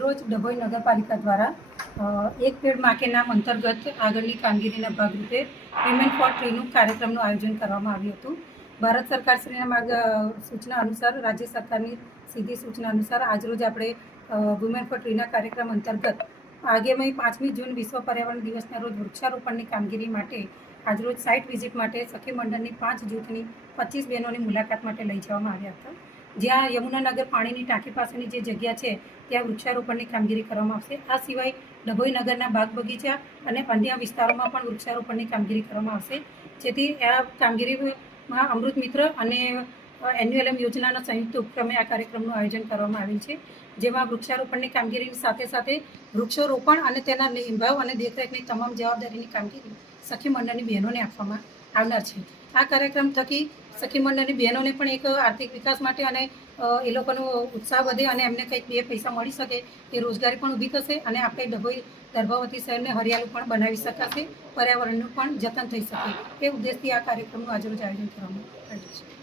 રોજ ડભોઈ નગરપાલિકા દ્વારા એક પેડ માં કે નામ અંતર્ગત આગળની કામગીરીના ભાગરૂપે વિમેન ફોર ટ્રીનું કાર્યક્રમનું આયોજન કરવામાં આવ્યું હતું. ભારત સરકારશ્રીના સૂચના અનુસાર, રાજ્ય સરકારની સીધી સૂચના અનુસાર આજરોજ આપણે વુમેન ફોર ટ્રીના કાર્યક્રમ અંતર્ગત આગામી 5મી જૂન વિશ્વ પર્યાવરણ દિવસના રોજ વૃક્ષારોપણની કામગીરી માટે આજરોજ સાઇટ વિઝિટ માટે સખી મંડળની 5 જૂથની 25 બહેનોની મુલાકાત માટે લઈ જવામાં આવ્યા હતા. જ્યાં યમુનાનગર પાણીની ટાંકી પાસેની જે જગ્યા છે ત્યાં વૃક્ષારોપણની કામગીરી કરવામાં આવશે. આ સિવાય ડભોઈ નગરના બાગ બગીચા અને અન્ય વિસ્તારોમાં પણ વૃક્ષારોપણની કામગીરી કરવામાં આવશે, જેથી આ કામગીરીમાં અમૃત મિત્ર અને એન્યુએલએમ યોજનાના સંયુક્ત ઉપક્રમે આ કાર્યક્રમનું આયોજન કરવામાં આવેલ છે, જેમાં વૃક્ષારોપણની કામગીરીની સાથે સાથે વૃક્ષારોપણ અને તેના નિભાવ અને દેખરેખની તમામ જવાબદારીની કામગીરી સખી મંડળની બહેનોને આપવામાં આવનાર છે. આ કાર્યક્રમ થકી સખી મંડળની બહેનોને પણ એક આર્થિક વિકાસ માટે અને એ લોકોનો ઉત્સાહ વધે અને એમને કંઈક 2 પૈસા મળી શકે, એ રોજગારી પણ ઊભી થશે અને આપણે ડભોઈ ગર્ભાવતી શહેરને હરિયાળું પણ બનાવી શકાશે, પર્યાવરણનું પણ જતન થઈ શકે. એ ઉદ્દેશથી આ કાર્યક્રમનું આજરોજ આયોજન કરવામાં આવ્યું છે.